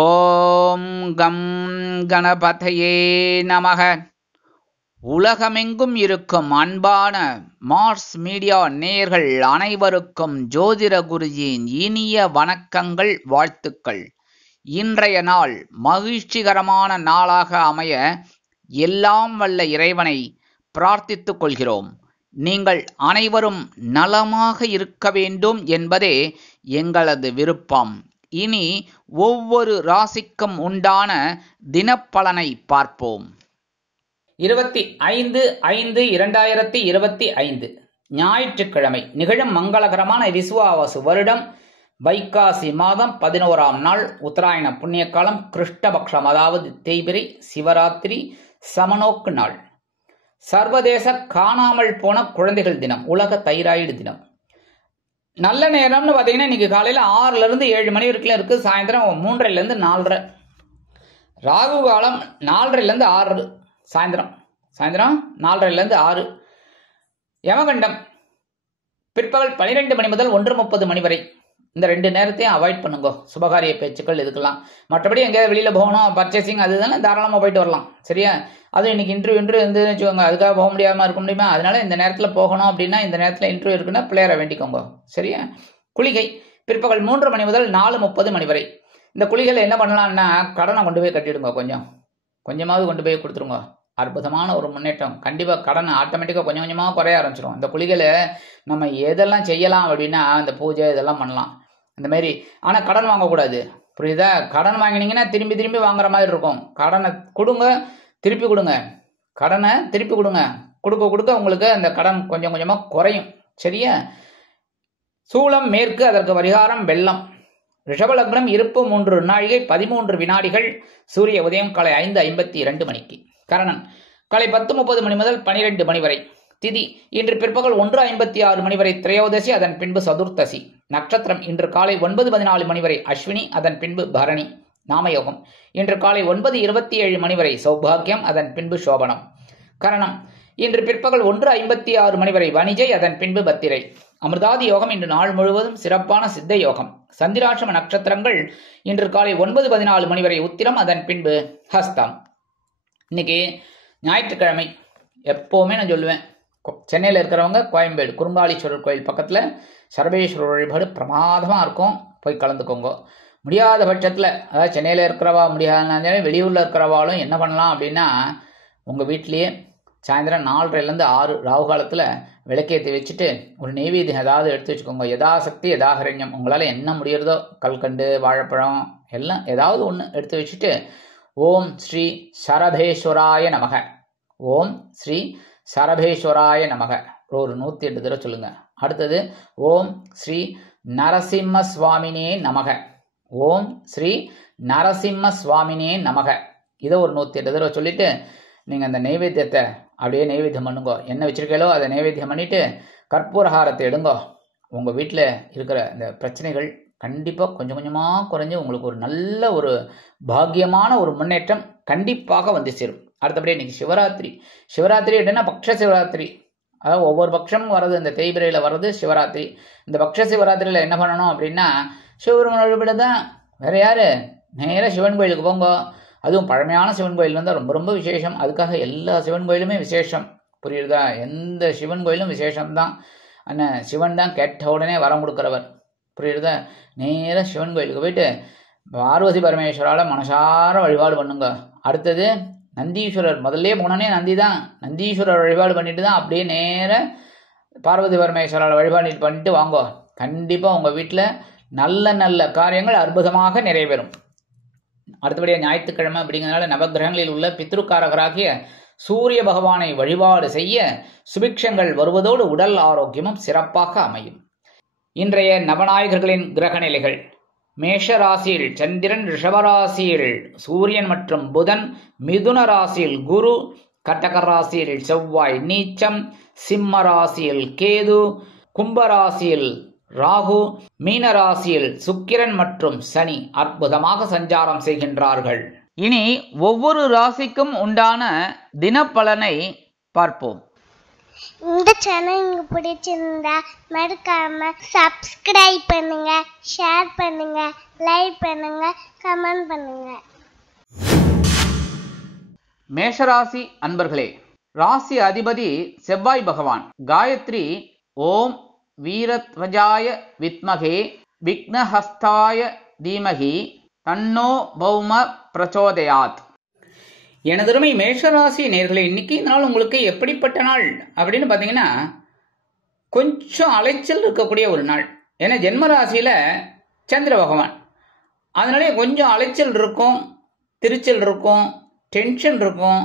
ஓம் come கணபதையே நமக. உலகமெங்கும் இருக்கும் அன்பான மார்ஸ் மீடியா நேயர்கள் அனைவருக்கும் ஜோதிட குருஜியின் இனிய வணக்கங்கள், வாழ்த்துக்கள். இன்றைய நாள் மகிழ்ச்சிகரமான நாளாக அமைய எல்லாம் வல்ல இறைவனை பிரார்த்தித்துக் கொள்கிறோம். நீங்கள் அனைவரும் நலமாக இருக்க வேண்டும் என்பதே எங்களது விருப்பம். இனி ஒவ்வொரு ராசிக்கும் உண்டான தினப்பலனை பார்ப்போம். 25/5/2025 ஞாயிற்றுக்கிழமை நிகழும் மங்களகரமான விசுவாவசு வருடம் வைகாசி மாதம் 11ஆம் நாள், உத்தராயண புண்ணிய காலம், கிருஷ்ணபக்ஷம், அதாவது தேய்பிரை, சிவராத்திரி, சமநோக்கு நாள். சர்வதேச காணாமல் போன குழந்தைகள் தினம், உலக தைராய்டு தினம். நல்ல நேரம்னு பார்த்தீங்கன்னா இன்னைக்கு காலையில் 6லேருந்து 7 மணி வரைக்கும் இருக்கு. சாயந்தரம் 3லேருந்து 4:30. ராகு காலம் 4:30லேருந்து 6. சாயந்தரம் 4:30லேருந்து 6. யமகண்டம் பிற்பகல் 12 மணி முதல் 1:30 மணி வரை. இந்த 2 நேரத்தையும் அவாய்ட் பண்ணுங்க, சுபகாரிய பேச்சுக்கள் இதுக்கெல்லாம். மற்றபடி எங்கேயாவது வெளியில் போகணும், பர்ச்சேசிங் அதுதானே தாராளமாக போயிட்டு வரலாம், சரியா? அதுவும் இன்னைக்கு இன்டர்வியூ இருந்துன்னு வச்சுக்கோங்க, அதுக்காக போக முடியாமல் இருக்க முடியுமா? அதனால இந்த நேரத்தில் போகணும் அப்படின்னா, இந்த நேரத்தில் இன்டர்வியூ இருக்குன்னா பிள்ளையரை வேண்டிக்கோங்க, சரியா? குளிகை பிற்பகல் 3 மணி முதல் 4:30 மணி வரை. இந்த குளிகையில் என்ன பண்ணலாம்னா, கடனை கொண்டு போய் கட்டிடுங்க, கொஞ்சமாவது கொண்டு போய் கொடுத்துருங்க. அற்புதமான ஒரு முன்னேற்றம். கண்டிப்பாக கடன் ஆட்டோமேட்டிக்காக கொஞ்சம் கொஞ்சமாக குறைய ஆரம்பிச்சிடும். இந்த குளிகையில் நம்ம எதெல்லாம் செய்யலாம் அப்படின்னா, இந்த பூஜை இதெல்லாம் பண்ணலாம் இந்த மாதிரி. ஆனால் கடன் வாங்கக்கூடாது, புரியுதா? கடன் வாங்கினீங்கன்னா திரும்பி திரும்பி வாங்குற மாதிரி இருக்கும். கடனை கொடுங்க, திருப்பி கொடுங்க, கடனை திருப்பி கொடுங்க. கொடுக்க கொடுக்க உங்களுக்கு அந்த கடன் கொஞ்சம் கொஞ்சமாக குறையும், சரியா? சூலம் மேற்கு, அதற்கு பரிகாரம் வெள்ளம். ரிஷபலக்னம் இருப்பு 3 நாழிகை 13 வினாடிகள். சூரிய உதயம் காலை 5:52 மணிக்கு. கரணன் காலை 10:30 மணி முதல் 12 மணி வரை. திதி இன்று பிற்பகல் 1:56 மணி வரை திரையோதசி, அதன் பின்பு சதுர்த்தசி. நட்சத்திரம் இன்று காலை 9:14 மணி வரை அஸ்வினி, அதன் பின்பு பரணி. நாமயோகம் இன்று காலை 9:27 மணி வரை சௌபாகியம், அதன் பின்பு சோபனம். கரணம் இன்று பிற்பகல் 1:56 மணி வரை வணிஜை, அதன் பின்பு பத்திரை. அமிர்தாதி யோகம் இன்று நாள் முழுவதும் சிறப்பான சித்த யோகம். சந்திராசிரம நட்சத்திரங்கள் இன்று காலை 9:14 மணி வரை உத்திரம், அதன் பின்பு ஹஸ்தம். இன்னைக்கு ஞாயிற்றுக்கிழமை. எப்போவுமே நான் சொல்லுவேன், சென்னையில் இருக்கிறவங்க கோயம்பேடு குறும்பாலீஸ்வரர் கோயில் பக்கத்தில் சரபேஸ்வரர் வழிபாடு பிரமாதமாக இருக்கும், போய் கலந்துக்கோங்க. முடியாத பட்சத்தில், அதாவது சென்னையில் இருக்கிறவா முடியாதுனாலே வெளியூரில் இருக்கிறவாலும் என்ன பண்ணலாம் அப்படின்னா, உங்கள் வீட்லேயே சாயந்தரம் 4:30லேருந்து 6 ராகு காலத்தில் விளக்கேற்றி வச்சுட்டு ஒரு நெய்வேத்தியம் ஏதாவது எடுத்து வச்சுக்கோங்க. யதாசக்தி யதாகரண்யம், உங்களால் என்ன முடியறதோ, கல்கண்டு, வாழைப்பழம் எல்லாம் ஏதாவது ஒன்று எடுத்து வச்சுட்டு, ஓம் ஸ்ரீ சரபேஸ்வராய நமக, ஓம் ஸ்ரீ சரபேஸ்வராய நமக ஒரு 108 தடவை சொல்லுங்க. அடுத்தது ஓம் ஸ்ரீ நரசிம்ம சுவாமினே நமக, ஓம் ஸ்ரீ நரசிம்ம சுவாமினே நமக. இதை ஒரு 108 தடவை சொல்லிட்டு நீங்கள் அந்த நைவேத்தியத்தை அப்படியே நைவேத்தியம் பண்ணுங்க. என்ன வச்சிருக்கீங்களோ அதை நைவேத்தியம் பண்ணிட்டு கற்பூரஹாரத்தை எடுங்கோ. உங்கள் வீட்டில் இருக்கிற இந்த பிரச்சனைகள் கண்டிப்பாக கொஞ்சம் கொஞ்சமாக குறைஞ்சி உங்களுக்கு ஒரு நல்ல ஒரு பாக்கியமான ஒரு முன்னேற்றம் கண்டிப்பாக வந்து சேரும். அடுத்தபடி இன்னைக்கு சிவராத்திரி. சிவராத்திரி என்னன்னா பக்ஷ சிவராத்திரி, அதாவது ஒவ்வொரு பட்சமும் வர்றது, இந்த தேய்பிரையில் வர்றது சிவராத்திரி. இந்த பக்ஷ சிவராத்திரியில் என்ன பண்ணணும் அப்படின்னா, சிவபெருமான் வழிபாடு தான். வேற யாரு? நேராக சிவன் கோயிலுக்கு போங்க. அதுவும் பழமையான சிவன் கோயில் வந்தால் ரொம்ப ரொம்ப விசேஷம். அதுக்காக எல்லா சிவன் கோயிலுமே விசேஷம், புரியுதா? எந்த சிவன் கோயிலும் விசேஷம்தான். ஆனால் சிவன் தான் கேட்ட உடனே வரம் கொடுக்குறவர், புரியுதா? நேராக சிவன் கோயிலுக்கு போயிட்டு பார்வதி பரமேஸ்வரால மனசார வழிபாடு பண்ணுங்க. அடுத்தது நந்தீஸ்வரர், முதல்ல போனோடனே நந்தி தான். நந்தீஸ்வரர் வழிபாடு பண்ணிட்டு தான் அப்படியே நேர பார்வதி பரமேஸ்வரால் வழிபாடு பண்ணிட்டு வாங்கோ. கண்டிப்பாக உங்கள் வீட்டில் நல்ல நல்ல காரியங்கள் அற்புதமாக நிறைவேறும். அடுத்தபடியாக ஞாயிற்றுக்கிழமை அப்படிங்கிறதுனால நவகிரகங்களில் உள்ள பித்ருக்காரகராகிய சூரிய பகவானை வழிபாடு செய்ய சுபிக்ஷங்கள் வருவதோடு உடல் ஆரோக்கியமும் சிறப்பாக அமையும். இன்றைய நவநாயகர்களின் கிரக நிலைகள். மேஷ ராசியில் சந்திரன், ரிஷபராசியில் சூரியன் மற்றும் புதன், மிதுன ராசியில் குரு, கடக ராசியில் செவ்வாய் நீச்சம், சிம்ம ராசியில் கேது, கும்பராசியில் ராகு, மீன ராசியில் சுக்கிரன் மற்றும் சனி அற்புதமாக சஞ்சாரம் செய்கின்றார்கள். இனி ஒவ்வொரு ராசிக்கும் உண்டான தினப்பலனை பார்ப்போம். இந்த சேனல் உங்களுக்கு பிடிச்சிருந்தா மறக்காம சப்ஸ்கிரைப் பண்ணுங்க, ஷேர் பண்ணுங்க, லைக் பண்ணுங்க, கமெண்ட் பண்ணுங்க. மேஷராசி அன்பர்களே, ராசி அதிபதி செவ்வாய் பகவான். காயத்ரி ஓம் வீரத்வஜாய வித்மகே விக்னஹஸ்தாய தீமகி தன்னோ பௌம பிரச்சோதயாத். எனதருமை மேஷராசி நேயர்களே, இன்னைக்கு நாள் உங்களுக்கு எப்படிப்பட்ட நாள் அப்படின்னு பார்த்தீங்கன்னா, கொஞ்சம் அலைச்சல் இருக்கக்கூடிய ஒரு நாள். ஏன்னா ஜென்மராசியில சந்திர பகவான், அதனாலே கொஞ்சம் அலைச்சல் இருக்கும், திருச்சல் இருக்கும், டென்ஷன் இருக்கும்.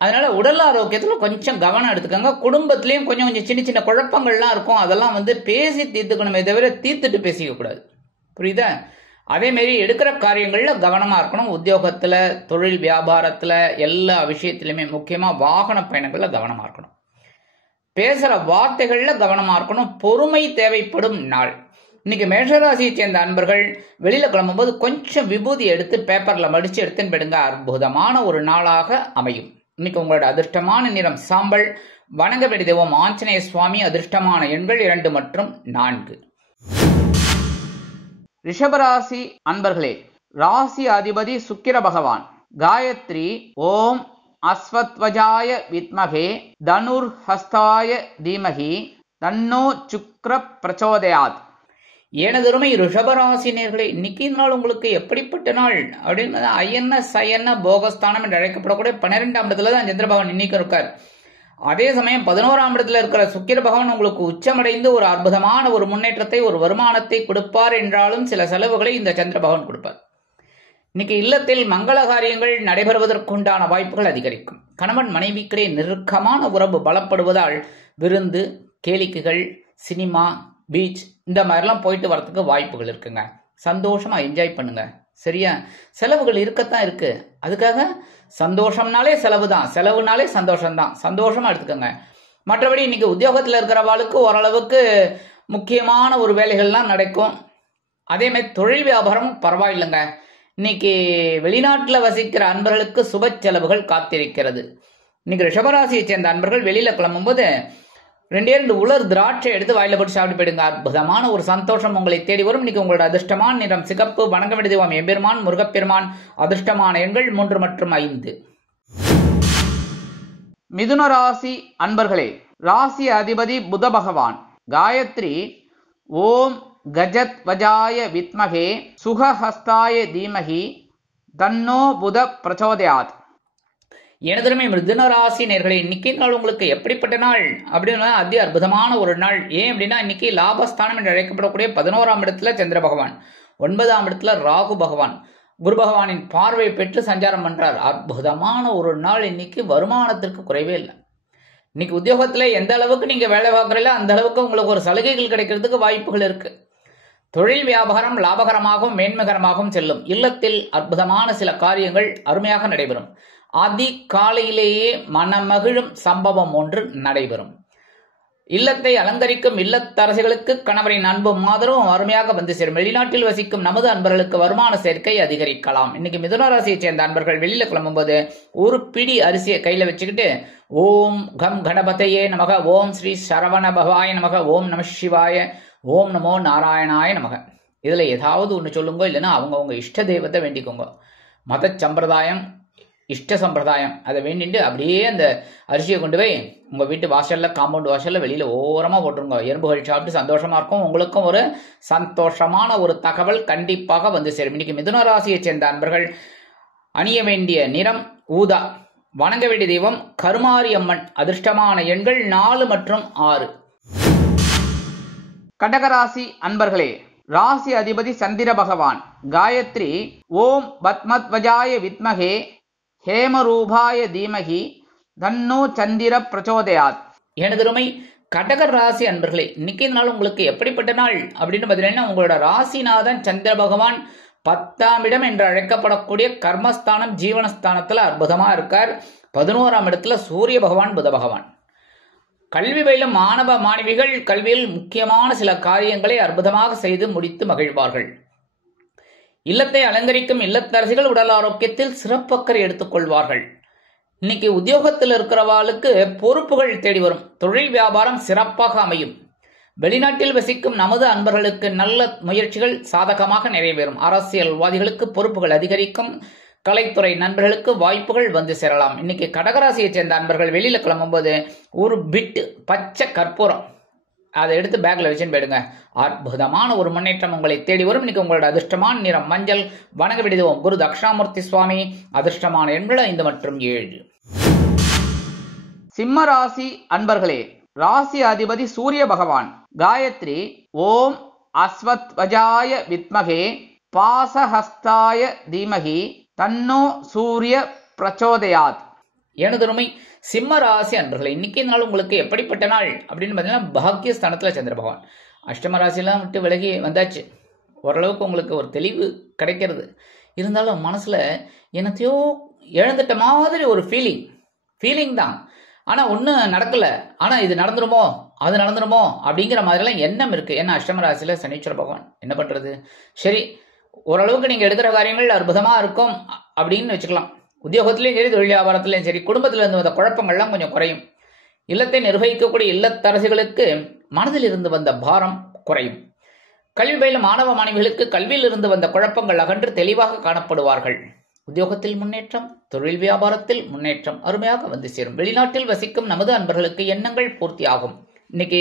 அதனால உடல் ஆரோக்கியத்தில் கொஞ்சம் கவனம் எடுத்துக்கோங்க. குடும்பத்திலையும் கொஞ்சம் கொஞ்சம் சின்ன சின்ன குழப்பங்கள்லாம் இருக்கும். அதெல்லாம் பேசி தீர்த்துக்கணுமே தவிர தீர்த்துட்டு பேசிக்க கூடாது. புரியுதா? அதேமாரி எடுக்கிற காரியங்களில் கவனமாக இருக்கணும். உத்தியோகத்தில், தொழில் வியாபாரத்தில், எல்லா விஷயத்திலுமே முக்கியமாக வாகன பயணங்களில் கவனமாக இருக்கணும். பேசுகிற வார்த்தைகளில் கவனமாக இருக்கணும். பொறுமை தேவைப்படும் நாள். இன்னைக்கு மேஷராசியை சேர்ந்த அன்பர்கள் வெளியில் கிளம்பும்போது கொஞ்சம் விபூதி எடுத்து பேப்பரில் மடித்து எடுத்துன்னு போயிடுங்க. அற்புதமான ஒரு நாளாக அமையும். இன்னைக்கு உங்களோட அதிர்ஷ்டமான நிறம் சாம்பல். வணங்க வேண்டிய தெய்வம் ஆஞ்சநேய சுவாமி. அதிர்ஷ்டமான எண்கள் 2 மற்றும் 4. ரிஷபராசி அன்பர்களே, ராசி அதிபதி சுக்கிர பகவான். காயத்ரி ஓம் அஸ்வத்வஜாய வித்மகே தனுர் ஹஸ்தாய தீமகி தன்னோ சுக்ர பிரச்சோதயாத். எனதருமை ரிஷபராசினியர்களே, இன்னைக்கு நாள் உங்களுக்கு எப்படிப்பட்ட நாள் அப்படின்னு அயன சயன போகஸ்தானம் என்று அழைக்கப்படக்கூடிய 12ஆம் இடத்துல தான் சந்திர பகவான் இன்னைக்கு இருக்கார். அதே சமயம் 11ஆம் இடத்துல இருக்கிற சுக்கிர பகவான் உங்களுக்கு உச்சமடைந்து ஒரு அற்புதமான ஒரு முன்னேற்றத்தை, ஒரு வருமானத்தை கொடுப்பார். என்றாலும் சில செலவுகளை இந்த சந்திர பகவான் கொடுப்பார். இன்னைக்கு இல்லத்தில் மங்கள காரியங்கள் நடைபெறுவதற்குண்டான வாய்ப்புகள் அதிகரிக்கும். கணவன் மனைவிக்கிடையே நெருக்கமான உறவு பலப்படுவதால் விருந்து, கேளிக்கைகள், சினிமா, பீச் இந்த மாதிரிலாம் போயிட்டு வரத்துக்கு வாய்ப்புகள் இருக்குங்க. சந்தோஷமா என்ஜாய் பண்ணுங்க. சரியா? செலவுகள் இருக்கத்தான் இருக்கு. அதுக்காக சந்தோஷம்னாலே செலவு தான், செலவுனாலே சந்தோஷம்தான். சந்தோஷமா எடுத்துக்கோங்க. மற்றபடி இன்னைக்கு உத்தியோகத்தில் இருக்கிறவாளுக்கு ஓரளவுக்கு முக்கியமான ஒரு வேலைகள்லாம் நடக்கும். அதே மாதிரி தொழில் வியாபாரமும் பரவாயில்லைங்க. இன்னைக்கு வெளிநாட்டில் வசிக்கிற அன்பர்களுக்கு சுப செலவுகள் காத்திருக்கிறது. இன்னைக்கு ரிஷபராசியை சேர்ந்த அன்பர்கள் வெளியில கிளம்பும்போது 2 உலர் திராட்சை எடுத்து வாயில போட்டு சாப்பிட்டு போயிடுங்க. அற்புதமான ஒரு சந்தோஷம் உங்களை தேடி வரும். இன்னைக்கு உங்களோட அதிர்ஷ்டமான நிறம் சிகப்பு. வணங்க வேண்டிய தெய்வம் எம்பெருமான் முருகப்பெருமான். அதிர்ஷ்டமான எண்கள் 3 மற்றும் 5. மிதுன ராசி அன்பர்களே, ராசி அதிபதி புத பகவான். காயத்ரி ஓம் கஜத் வஜாய வித்மகே சுகஹஸ்தாய தீமகி தன்னோ புத பிரச்சோதயாத். எனதருமை மிதுன ராசி நேயர்களே, இன்னைக்கு நாள் உங்களுக்கு எப்படிப்பட்ட நாள் அப்படின்னா அதி அற்புதமான ஒரு நாள். ஏன் அப்படின்னா இன்னைக்கு லாபஸ்தானம் என்று அழைக்கப்படக்கூடிய 11ஆம் இடத்துல சந்திர பகவான், 9ஆம் இடத்துல ராகு பகவான், குரு பகவானின் பார்வை பெற்று சஞ்சாரம் பண்றார். அற்புதமான ஒரு நாள். இன்னைக்கு வருமானத்திற்கு குறைவே இல்லை. இன்னைக்கு உத்தியோகத்துல எந்த அளவுக்கு நீங்க வேலை பார்க்கறீங்களோ அந்த அளவுக்கு உங்களுக்கு ஒரு சலுகைகள் கிடைக்கிறதுக்கு வாய்ப்புகள் இருக்கு. தொழில் வியாபாரம் லாபகரமாகவும் மேன்மைகரமாகவும் செல்லும். இல்லத்தில் அற்புதமான சில காரியங்கள் அருமையாக நடைபெறும். அதிகாலையிலேயே மனமகிழும் சம்பவம் ஒன்று நடைபெறும். இல்லத்தை அலங்கரிக்கும் இல்லத்தரசிகளுக்கு கணவரின் அன்பும் ஆதரவும் அருமையாக வந்து சேரும். வெளிநாட்டில் வசிக்கும் நமது அன்பர்களுக்கு வருமான சேர்க்கை அதிகரிக்கலாம். இன்னைக்கு மிதுன ராசியை சேர்ந்த அன்பர்கள் வெளியில கிளம்பும்போது ஒரு பிடி அரிசியை கையில வச்சுக்கிட்டு ஓம் கம் கணபதையே நமக, ஓம் ஸ்ரீ சரவண பவாய நமக, ஓம் நம சிவாய, ஓம் நமோ நாராயணாய நமக. இதுல ஏதாவது ஒன்று சொல்லுங்க. இல்லைன்னா அவங்கவுங்க இஷ்ட தெய்வத்தை வேண்டிக்கோங்க. மத சம்பிரதாயம், இஷ்ட சம்பிரதாயம் அதை வேண்டிட்டு அப்படியே அந்த அரிசியை கொண்டு போய் உங்கள் வீட்டு வாசலில், காம்பவுண்ட் வாசலில் வெளியில் ஓரமாக போட்டுருங்க. எறும்புகள் சாப்பிட்டு சந்தோஷமாக இருக்கும். உங்களுக்கும் ஒரு சந்தோஷமான ஒரு தகவல் கண்டிப்பாக வந்து சேரும். இன்னைக்கு மிதுன ராசியை சேர்ந்த அன்பர்கள் அணிய வேண்டிய நிறம் ஊதா. வணங்க வேண்டிய தெய்வம் கருமாரி அம்மன். அதிர்ஷ்டமான எண்கள் 4 மற்றும் 6. கடகராசி அன்பர்களே, ராசி அதிபதி சந்திர பகவான். காயத்ரி ஓம் பத்மத்வஜாய வித்மகே ஹேமரூபாய தீமகி தன்னோ சந்திர பிரச்சோதயாத். எனதருமை கடக ராசி அன்பர்களே, இன்னைக்கு நாள் உங்களுக்கு எப்படிப்பட்ட நாள் அப்படின்னு பார்த்தீங்கன்னா, உங்களோட ராசிநாதன் சந்திர பகவான் 10ஆம் இடம் என்று அழைக்கப்படக்கூடிய கர்மஸ்தானம் ஜீவனஸ்தானத்துல அற்புதமா இருக்கார். 11ஆம் இடத்துல சூரிய பகவான் புத பகவான். கல்வி பயிலும் மாணவ மாணவிகள் கல்வியில் முக்கியமான சில காரியங்களை அற்புதமாக செய்து முடித்து மகிழ்வார்கள். இல்லத்தை அலங்கரிக்கும் இல்லத்தரசிகள் உடல் ஆரோக்கியத்தில் சிறப்பக்கறை எடுத்துக் கொள்வார்கள். இன்னைக்கு உத்தியோகத்தில் இருக்கிறவாளுக்கு பொறுப்புகள் தேடி வரும். தொழில் வியாபாரம் சிறப்பாக அமையும். வெளிநாட்டில் வசிக்கும் நமது அன்பர்களுக்கு நல்ல முயற்சிகள் சாதகமாக நிறைவேறும். அரசியல்வாதிகளுக்கு பொறுப்புகள் அதிகரிக்கும். கலைத்துறை நண்பர்களுக்கு வாய்ப்புகள் வந்து சேரலாம். இன்னைக்கு கடகராசியை சேர்ந்த அன்பர்கள் வெளியில கிளம்பும்போது ஒரு பிட்டு பச்சை கற்பூரம் அதை எடுத்து பேக்ல வச்சுன்னு போயிடுங்க. அற்புதமான ஒரு முன்னேற்றம் உங்களை தேடி வரும். இன்னைக்கு உங்களோட அதிர்ஷ்டமான நிறம் மஞ்சள். வணங்க விடுவோம் குரு தட்சிணாமூர்த்தி சுவாமி. அதிர்ஷ்டமான எண்கள் 5 மற்றும் 7. சிம்ம ராசி அன்பர்களே, ராசி அதிபதி சூரிய பகவான். காயத்ரி ஓம் அஸ்வத்வஜாய வித்மகே பாசஹஸ்தாய தீமகி தன்னோ சூரிய பிரச்சோதயாத். எனதுமை சிம்ம ராசி அன்பர்களே, இன்னைக்கு நாள் உங்களுக்கு எப்படிப்பட்ட நாள் அப்படின்னு பார்த்தீங்கன்னா, பாக்கியஸ்தானத்தில் சந்திர பகவான். அஷ்டம ராசியெல்லாம் விட்டு விலகி வந்தாச்சு. ஓரளவுக்கு உங்களுக்கு ஒரு தெளிவு கிடைக்கிறது. இருந்தாலும் மனசில் என்னத்தையோ இழந்துட்ட மாதிரி ஒரு ஃபீலிங் தான். ஆனால் ஒன்றும் நடக்கலை. ஆனால் இது நடந்துருமோ அது நடந்துருமோ அப்படிங்கிற மாதிரிலாம் எண்ணம் இருக்குது. ஏன்னா அஷ்டம ராசியில் சனீஸ்வர பகவான். என்ன பண்ணுறது? சரி, ஓரளவுக்கு நீங்கள் எடுக்கிற காரியங்கள் அற்புதமாக இருக்கும் அப்படின்னு வச்சுக்கலாம். உத்தியோகத்திலையும் சரி, தொழில் வியாபாரத்திலையும் சரி, குடும்பத்தில் இருந்து வந்த குழப்பங்கள்லாம் கொஞ்சம் குறையும். இல்லத்தை நிர்வகிக்கக்கூடிய இல்லத்தரசிகளுக்கு மனதில் இருந்து வந்த பாரம் குறையும். கல்வி பயிலும் மாணவ மாணவிகளுக்கு கல்வியில் இருந்து வந்த குழப்பங்கள் அகன்று தெளிவாக காணப்படுவார்கள். உத்தியோகத்தில் முன்னேற்றம், தொழில் வியாபாரத்தில் முன்னேற்றம் அருமையாக வந்து சேரும். வெளிநாட்டில் வசிக்கும் நமது அன்பர்களுக்கு எண்ணங்கள் பூர்த்தியாகும். இன்னைக்கு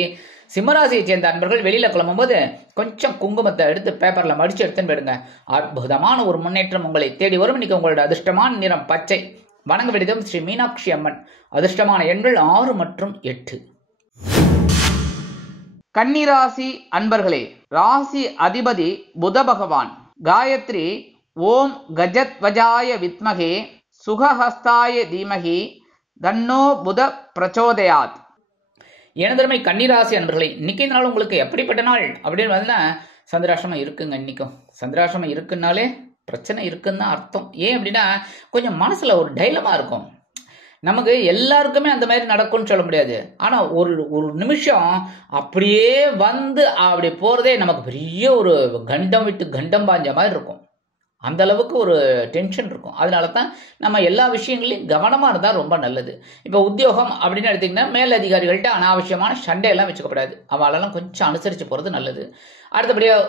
சிம்மராசியை சேர்ந்த அன்பர்கள் வெளியில கிளம்பும்போது கொஞ்சம் குங்குமத்தை எடுத்து பேப்பர்ல மடிச்சு எடுத்துன்னு போயிடுங்க. அற்புதமான ஒரு முன்னேற்றம் உங்களை தேடி வரும். இன்னைக்கு உங்களோட அதிர்ஷ்டமான நிறம் பச்சை. வணங்க விடுதம் ஸ்ரீ மீனாட்சி அம்மன். அதிர்ஷ்டமான எண்கள் 6 மற்றும் 8. கன்னிராசி அன்பர்களே, ராசி அதிபதி புத பகவான். காயத்ரி ஓம் கஜத்வஜாய வித்மகே சுகஹஸ்தாய தீமகி தன்னோ புத பிரச்சோதயாத். எனதருமை கன்னிராசி அன்பர்களே, இன்னைக்கு நாள் உங்களுக்கு எப்படிப்பட்ட நாள் அப்படின்னு பார்த்தீங்கன்னா, சந்திராசிரமம் இருக்குங்க. இன்னைக்கும் சந்திராசிரமம் இருக்குன்னாலே பிரச்சனை இருக்குன்னு தான் அர்த்தம். ஏன் அப்படின்னா, கொஞ்சம் மனசுல ஒரு டைலமா இருக்கும். நமக்கு எல்லாருக்குமே அந்த மாதிரி நடக்கும்னு சொல்ல முடியாது. ஆனா ஒரு நிமிஷம் அப்படியே வந்து அப்படி போறதே நமக்கு பெரிய ஒரு கண்டம் விட்டு கண்டம் பாஞ்ச மாதிரி இருக்கும். அந்த அளவுக்கு ஒரு டென்ஷன் இருக்கும். அதனால தான் நம்ம எல்லா விஷயங்களையும் கவனமாக இருந்தால் ரொம்ப நல்லது. இப்போ உத்தியோகம் அப்படின்னு எடுத்திங்கன்னா, மேலதிகாரிகள்கிட்ட அனாவசியமான சண்டையெல்லாம் வச்சுக்கப்படாது. அவளெல்லாம் கொஞ்சம் அனுசரித்து போகிறது நல்லது. அடுத்தபடியாக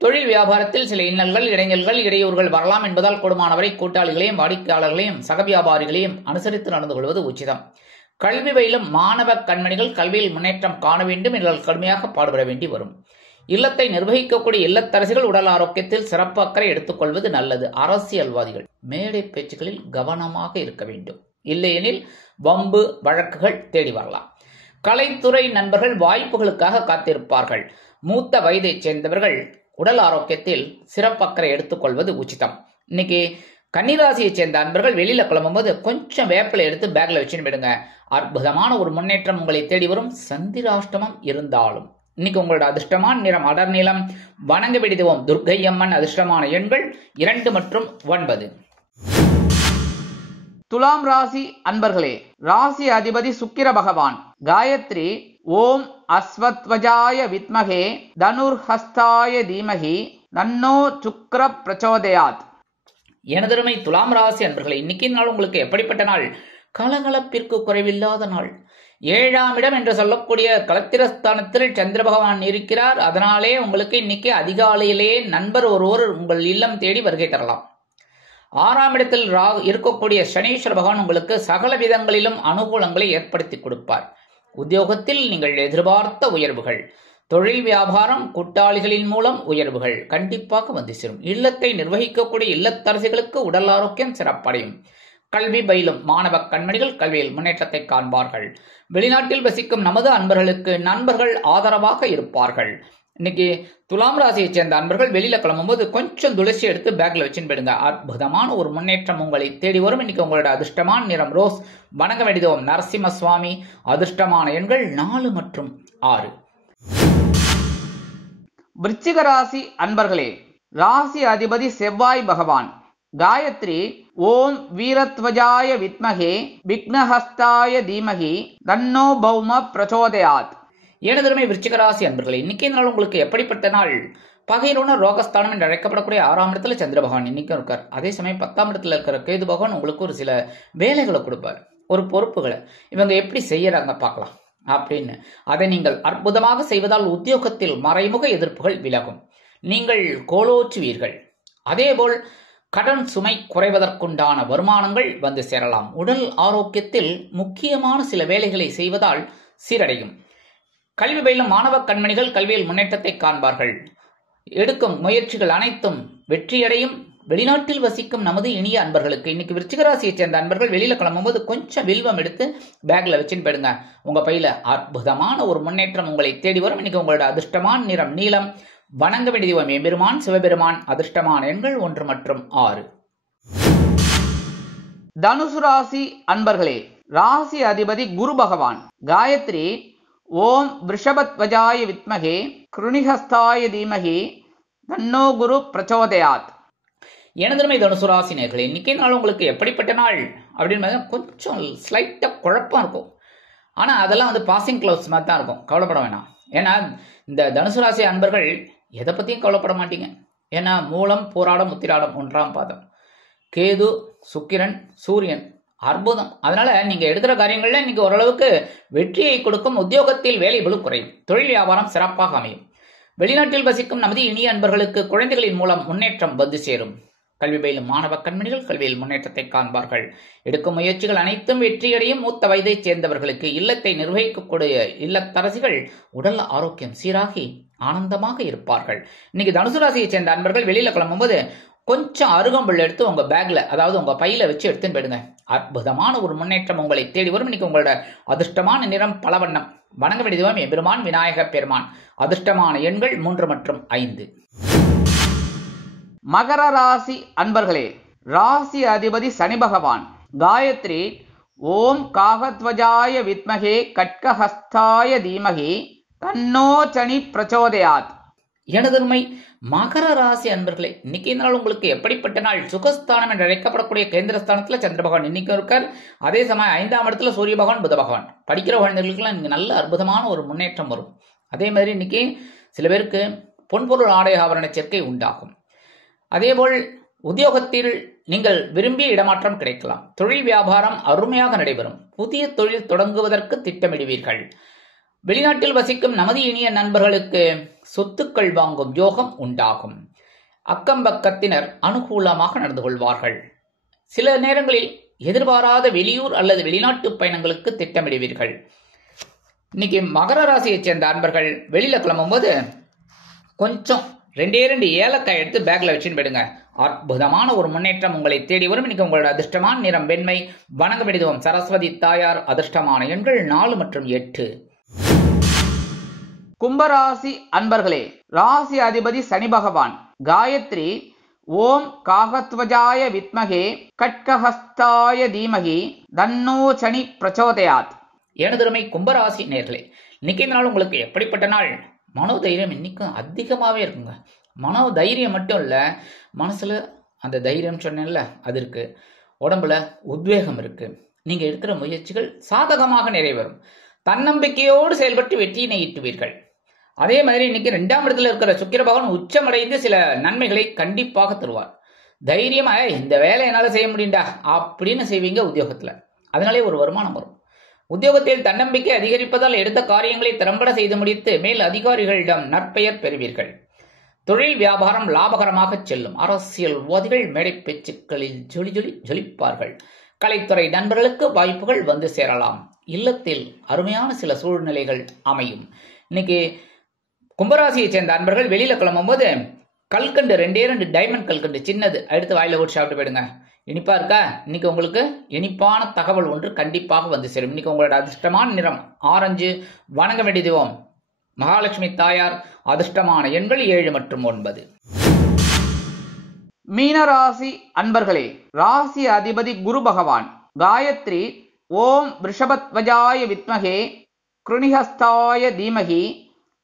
தொழில் வியாபாரத்தில் சில இன்னல்கள், இடைஞ்சல்கள், இடையூறுகள் வரலாம் என்பதால் கூடுமானவரை கூட்டாளிகளையும் வாடிக்கையாளர்களையும் சக வியாபாரிகளையும் அனுசரித்து நடந்து கொள்வது உச்சிதம். கல்வி பயிலும் மாணவ கண்மணிகள் கல்வியில் முன்னேற்றம் காண வேண்டும் என்றால் கடுமையாக பாடுபட வேண்டி வரும். இல்லத்தை நிர்வகிக்கக்கூடிய இல்லத்தரசிகள் உடல் ஆரோக்கியத்தில் சிறப்பு அக்கறை எடுத்துக்கொள்வது நல்லது. அரசியல்வாதிகள் மேடை பேச்சுகளில் கவனமாக இருக்க வேண்டும். இல்லையெனில் வம்பு வழக்குகள் தேடி வரலாம். கலைத்துறை நண்பர்கள் வாய்ப்புகளுக்காக காத்திருப்பார்கள். மூத்த வயதைச் சேர்ந்தவர்கள் உடல் ஆரோக்கியத்தில் சிறப்பு அக்கறை எடுத்துக்கொள்வது உச்சிதம். இன்னைக்கு கன்னிராசியை சேர்ந்த அன்பர்கள் வெளியில கிளம்பும்போது கொஞ்சம் வேப்பிலை எடுத்து பேக்ல வச்சுன்னு போயிடுங்க. அற்புதமான ஒரு முன்னேற்றம் உங்களை தேடி வரும். சந்திராஷ்டமம் இருந்தாலும் இன்னைக்கு உங்களோட அதிர்ஷ்டமான நிறம் அடர் நீலம். வணங்க விடுவோம் துர்க்கை அம்மன். அதிர்ஷ்டமான எண்கள் 2 மற்றும் 9. துலாம் ராசி அன்பர்களே, ராசி அதிபதி சுக்கிர பகவான். காயத்ரி ஓம் அஸ்வத்வஜாய வித்மகே தனுர்ஹஸ்தாய தீமகி தன்னோ சுக்கிர பிரச்சோதயாத். எனதருமை துலாம் ராசி அன்பர்களே, இன்னைக்கு நாள் உங்களுக்கு எப்படிப்பட்ட நாள்? கலகலப்பிற்கு குறைவில்லாத நாள். 7ஆம் இடம் என்று சொல்லக்கூடிய களத்திரஸ்தானத்தில் சந்திர பகவான் இருக்கிறார். அதனாலே உங்களுக்கு இன்னைக்கு அதிகாலையிலே நண்பர் ஒருவர் உங்கள் இல்லம் தேடி வருகை தரலாம். 6ஆம் இடத்தில் இருக்கக்கூடிய சனீஸ்வர பகவான் உங்களுக்கு சகல விதங்களிலும் அனுகூலங்களை ஏற்படுத்தி கொடுப்பார். உத்தியோகத்தில் நீங்கள் எதிர்பார்த்த உயர்வுகள், தொழில் வியாபாரம் கூட்டாளிகளின் மூலம் உயர்வுகள் கண்டிப்பாக வந்து சேரும். இல்லத்தை நிர்வகிக்கக்கூடிய இல்லத்தரசிகளுக்கு உடல் ஆரோக்கியம் சிறப்படையும். கல்வி பயிலும் மாணவ கண்மணிகள் கல்வியில் முன்னேற்றத்தை காண்பார்கள். வெளிநாட்டில் வசிக்கும் நமது அன்பர்களுக்கு நண்பர்கள் ஆதரவாக இருப்பார்கள். இன்னைக்கு துலாம் ராசியை சேர்ந்த அன்பர்கள் வெளியில கிளம்பும்போது கொஞ்சம் துளசி எடுத்து பேக்ல வச்சுன்னு போயிடுங்க. அற்புதமான ஒரு முன்னேற்றம் உங்களை தேடி வரும். இன்னைக்கு உங்களோட அதிர்ஷ்டமான நிறம் ரோஸ். வணங்க வேண்டியதும் நரசிம்ம சுவாமி. அதிர்ஷ்டமான எண்கள் 4 மற்றும் 6. விருச்சிக ராசி அன்பர்களே, ராசி அதிபதி செவ்வாய் பகவான். காயத்ரி ஓம் வீரத்வஜாய வித்மகே விக்னஹஸ்தாய தீமகி தன்னோ பௌம பிரச்சோதயாத். எனதருமை விருச்சிக ராசி அன்பர்களே, இன்னைக்கு நாள் உங்களுக்கு எப்படிப்பட்ட நாள்? பகையிலுள்ள ரோகஸ்தானம் என்று அழைக்கப்படக்கூடிய 6ஆம் இடத்துல சந்திர பகவான் இன்னைக்கும் இருக்கார். அதே சமயம் 10ஆம் இடத்துல இருக்கிற கேது பகவான் உங்களுக்கு ஒரு சில வேலைகளை கொடுப்பார். ஒரு பொறுப்புகளை இவங்க எப்படி செய்யறாங்க பார்க்கலாம் அப்படின்னு. அதை நீங்கள் அற்புதமாக செய்வதால் உத்தியோகத்தில் மறைமுக எதிர்ப்புகள் விலகும், நீங்கள் கோலோச்சுவீர்கள். அதேபோல் கடன் சுமை குறைவதற்குண்டான வருமானங்கள் வந்து சேரலாம். உடல் ஆரோக்கியத்தில் முக்கியமான சில வேலைகளை செய்வதால் சீரடையும். கல்வி பயிலும் மாணவ கண்மணிகள் கல்வியில் முன்னேற்றத்தை காண்பார்கள். எடுக்கும் முயற்சிகள் அனைத்தும் வெற்றியடையும். வெளிநாட்டில் வசிக்கும் நமது இனிய அன்பர்களுக்கு இன்னைக்கு விருச்சிக ராசியை சேர்ந்த அன்பர்கள் வெளியில கிளம்பும்போது கொஞ்சம் வில்வம் எடுத்து பேக்ல வச்சுன்னு போயிடுங்க. உங்க பையில அற்புதமான ஒரு முன்னேற்றம் உங்களை தேடி வரும். இன்னைக்கு உங்களோட அதிர்ஷ்டமான நிறம் நீலம். வணங்க வேண்டிய தெய்வம் எம்பெருமான் சிவபெருமான். அதிர்ஷ்டமான எண்கள் 1 மற்றும் 6. தனுசு ராசி அன்பர்களே, ராசி அதிபதி குரு பகவான். காயத்ரி ஓம் விருஷபத்வஜாய வித்மகே கிருணிஹஸ்தாய தீமகி தன்னோ குரு பிரச்சோதயாத். எனதுமை தனுசு ராசி நேயர்களே, இன்னைக்கே நாள் உங்களுக்கு எப்படிப்பட்ட நாள் அப்படின்னு கொஞ்சம் ஸ்லைட்டா குழப்பம் இருக்கும். ஆனா அதெல்லாம் பாசிங் கிளவுட்ஸ் மாதிரி தான் இருக்கும், கவலைப்பட வேணாம். ஏன்னா இந்த தனுசு ராசி அன்பர்கள் எதை பத்தியும் கவலைப்பட மாட்டீங்க. ஏன்னா மூலம் போராடம் உத்திராடம் 1ஆம் பாதம், கேது சுக்கிரன் சூரியன் அற்புதம். அதனால நீங்க எடுக்கிற காரியங்கள்ல இன்னைக்கு ஓரளவுக்கு வெற்றியை கொடுக்கும். உத்தியோகத்தில் வேலை பளு குறையும். தொழில் வியாபாரம் சிறப்பாக அமையும். வெளிநாட்டில் வசிக்கும் நமது இனிய அன்பர்களுக்கு குழந்தைகளின் மூலம் முன்னேற்றம் வந்து சேரும். கல்வி பயிலும் மாணவ கண்மணிகள் கல்வியில் முன்னேற்றத்தை காண்பார்கள். எடுக்கும் முயற்சிகள் அனைத்தும் வெற்றியடையும். மூத்த வயதைச் சேர்ந்தவர்களுக்கு இல்லத்தை நிர்வகிக்கக்கூடிய இல்லத்தரசிகள் உடல் ஆரோக்கியம் சீராகி ஆனந்தமாக இருப்பார்கள். இன்னைக்கு தனுசு ராசியை சேர்ந்த அன்பர்கள் வெளியில கிளம்பும்போது கொஞ்சம் அருகம்புல் எடுத்து உங்க பேக்ல, அதாவது உங்க பையில வச்சு எடுத்துன்னு போயிடுங்க. அற்புதமான ஒரு முன்னேற்றம் உங்களை தேடி வரும். இன்னைக்கு உங்களோட அதிர்ஷ்டமான நிறம் பலவண்ணம். வணங்க வேண்டிய தெய்வம் எம்பெருமான் விநாயக பெருமான். அதிர்ஷ்டமான எண்கள் 3 மற்றும் 5. மகர ராசி அன்பர்களே, ராசி அதிபதி சனி பகவான். காயத்ரி ஓம் காகத்வஜாய வித்மகே கட்கஹஸ்தாய தீமகி தன்னோ சனி பிரச்சோதயாத். எனதுமை மகர ராசி அன்பர்களே, இன்னைக்கு நாள் உங்களுக்கு எப்படிப்பட்ட நாள்? சுகஸ்தானம் என்று அழைக்கப்படக்கூடிய கேந்திரஸ்தானத்துல சந்திர பகவான் இன்னைக்கு இருக்கார். அதே சமயம் 5ஆம் இடத்துல சூரிய பகவான் புத பகவான். படிக்கிற குழந்தைகளுக்குலாம் இன்னைக்கு நல்ல அற்புதமான ஒரு முன்னேற்றம் வரும். அதே மாதிரி இன்னைக்கு சில பேருக்கு பொன்பொருள் ஆடை ஆபரண சேர்க்கை உண்டாகும். அதேபோல் உத்தியோகத்தில் நீங்கள் விரும்பிய இடமாற்றம் கிடைக்கலாம். தொழில் வியாபாரம் அருமையாக நடைபெறும். புதிய தொழில் தொடங்குவதற்கு திட்டமிடுவீர்கள். வெளிநாட்டில் வசிக்கும் நமது இனிய நண்பர்களுக்கு சொத்துக்கள் வாங்கும் யோகம் உண்டாகும். அக்கம் பக்கத்தினர் அனுகூலமாக நடந்து கொள்வார்கள். சில நேரங்களில் எதிர்பாராத வெளியூர் அல்லது வெளிநாட்டு பயணங்களுக்கு திட்டமிடுவீர்கள். இன்னைக்கு மகர ராசியைச் சேர்ந்த அன்பர்கள் வெளியில கிளம்பும்போது கொஞ்சம் 2 ஏலக்காய் எடுத்து பேக்ல வச்சுன்னு போயிடுங்க. அற்புதமான ஒரு முன்னேற்றம் உங்களை தேடி வரும். இன்னைக்கு உங்களோட அதிர்ஷ்டமான நிறம் வெண்மை. வணங்க வேண்டியதும் சரஸ்வதி தாயார். அதிர்ஷ்டமான எண்கள் 4 மற்றும் 8. கும்பராசி அன்பர்களே, ராசி அதிபதி சனி பகவான். காயத்ரி ஓம் காகத்வஜாய வித்மகே கட்கஹஸ்தாய தீமகி தன்னோ சனி பிரச்சோதயாத். எனதுமை கும்பராசி நேர்களே, இன்னைக்கு நாள் உங்களுக்கு எப்படிப்பட்ட நாள்? மனோதைரியம் இன்னைக்கும் அதிகமாகவே இருக்குங்க. மனோதைரியம் மட்டும் இல்லை, மனசுல அந்த தைரியம் சொன்னேன்ல அது இருக்கு. உடம்புல உத்வேகம் இருக்கு. நீங்க எடுக்கிற முயற்சிகள் சாதகமாக நிறைவேறும். தன்னம்பிக்கையோடு செயல்பட்டு வெற்றியினை ஈட்டுவீர்கள். அதே மாதிரி இன்னைக்கு 2ஆம் இடத்துல இருக்கிற சுக்கிர பகவான் உச்சமடைந்து சில நன்மைகளை கண்டிப்பாக தருவார். தைரியமா இந்த வேலை என்னால செய்ய முடியும்டா அப்படின்னு செய்வீங்க உத்தியோகத்துல. அதனாலே ஒரு வருமானம் வரும். உத்தியோகத்தில் தன்னம்பிக்கை அதிகரிப்பதால் எடுத்த காரியங்களை திறம்பட செய்து முடித்து மேல் அதிகாரிகளிடம் நற்பெயர் பெறுவீர்கள். தொழில் வியாபாரம் லாபகரமாக செல்லும். அரசியல்வாதிகள் மேடை பேச்சுக்களில் ஜொலிப்பார்கள். கலைத்துறை நண்பர்களுக்கு வாய்ப்புகள் வந்து சேரலாம். இல்லத்தில் அருமையான சில சூழ்நிலைகள் அமையும். இன்னைக்கு கும்பராசியை சேர்ந்த அன்பர்கள் வெளியில கிளம்பும்போது கல்கண்டு 2 டைமண்ட் கல்கண்டு சின்னது எடுத்து வாயில போட்டு சாப்பிட்டு போயிடுங்க. இனிப்பா இருக்கா? இன்னைக்கு உங்களுக்கு இனிப்பான தகவல் ஒன்று கண்டிப்பாக வந்து சேரும். இன்னைக்கு உங்களோட அதிர்ஷ்டமான நிறம் ஆரஞ்சு. வணங்க வேண்டிய தெய்வம் மகாலட்சுமி தாயார். அதிர்ஷ்டமான எண்கள் 7 மற்றும் 9. மீனராசி அன்பர்களே, ராசி அதிபதி குரு பகவான். காயத்ரி ஓம் விருஷபத்வஜாய வித்மகே கிருணிஹஸ்தாய தீமகி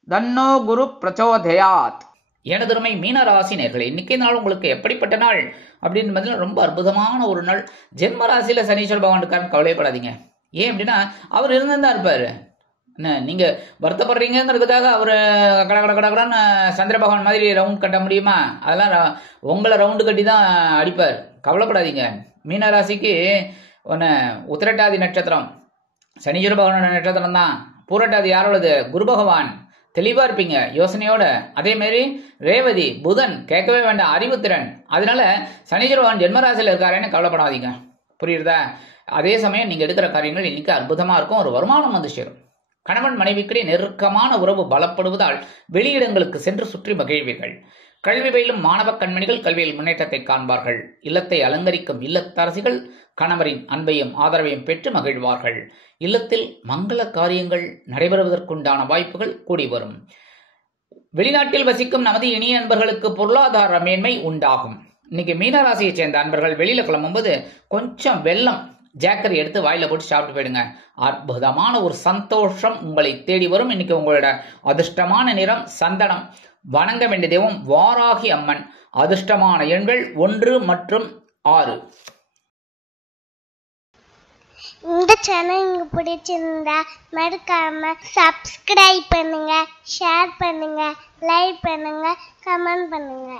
தன்னோ குரு பிரச்சோதயாத். எனதுமை மீனராசி நேர்களே, இன்னைக்கு நாள் உங்களுக்கு எப்படிப்பட்ட நாள் அப்படின்னு பார்த்தீங்கன்னா ரொம்ப அற்புதமான ஒரு நாள். ஜென்ம ராசியில சனீஸ்வர பகவான் இருக்காருன்னு கவலைப்படாதீங்க. ஏன் அப்படின்னா அவர் இருந்துதான் இருப்பாரு. என்ன நீங்க வருத்தப்படுறீங்கிறதுக்காக அவரு கடன்னு சந்திர பகவான் மாதிரி ரவுண்ட் கட்ட முடியுமா? அதெல்லாம் உங்களை ரவுண்டு கட்டி தான் அடிப்பார். கவலைப்படாதீங்க. மீனராசிக்கு ஒன்று உத்திரட்டாதி நட்சத்திரம் சனீஸ்வர பகவானோட நட்சத்திரம் தான். பூரட்டாதி யாரோடது? குரு பகவான். தெளிவாக இருப்பீங்க யோசனையோட. அதேமாரி ரேவதி புதன், கேட்கவே வேண்டாம், அறிவுத்திறன். அதனால சனீஸ்வர பகவான் ஜென்மராசியில் இருக்காருன்னு கவலைப்படாதீங்க. புரியுறதா? அதே சமயம் நீங்கள் எடுக்கிற காரியங்கள் இன்னைக்கு அற்புதமாக இருக்கும். ஒரு வருமானம் வந்து சேரும். கணவன் மனைவிக்கிடையே நெருக்கமான உறவு பலப்படுவதால் வெளியிடங்களுக்கு சென்று சுற்றி மகிழ்வீர்கள். கல்வி பயிலும் மாணவ கண்மணிகள் கல்வியில் முன்னேற்றத்தை காண்பார்கள். இல்லத்தை அலங்கரிக்கும் இல்லத்தரசிகள் கணவரின் அன்பையும் ஆதரவையும் பெற்று மகிழ்வார்கள். இல்லத்தில் மங்கள காரியங்கள் நடைபெறுவதற்குண்டான வாய்ப்புகள் கூடி வரும். வெளிநாட்டில் வசிக்கும் நமது இனிய அன்பர்களுக்கு பொருளாதார மேன்மை உண்டாகும். இன்னைக்கு மீனராசியை சேர்ந்த அன்பர்கள் வெளியில கிளம்பும்போது கொஞ்சம் வெல்லம் ஜாக்கரி எடுத்து வாயில போட்டு சாப்பிட்டு போயிடுங்க. அற்புதமான ஒரு சந்தோஷம் உங்களை தேடி வரும். இன்னைக்கு உங்களோட அதிர்ஷ்டமான நிறம் சந்தனம். வணங்க வேண்டிய தெய்வம் வாராகி அம்மன். அதிர்ஷ்டமான எண்கள் 1 மற்றும் 6. இந்த சேனல் உங்களுக்கு பிடிச்சிருந்தா மறக்காம சப்ஸ்கிரைப் பண்ணுங்க, ஷேர் பண்ணுங்க, லைக் பண்ணுங்க, கமெண்ட் பண்ணுங்க.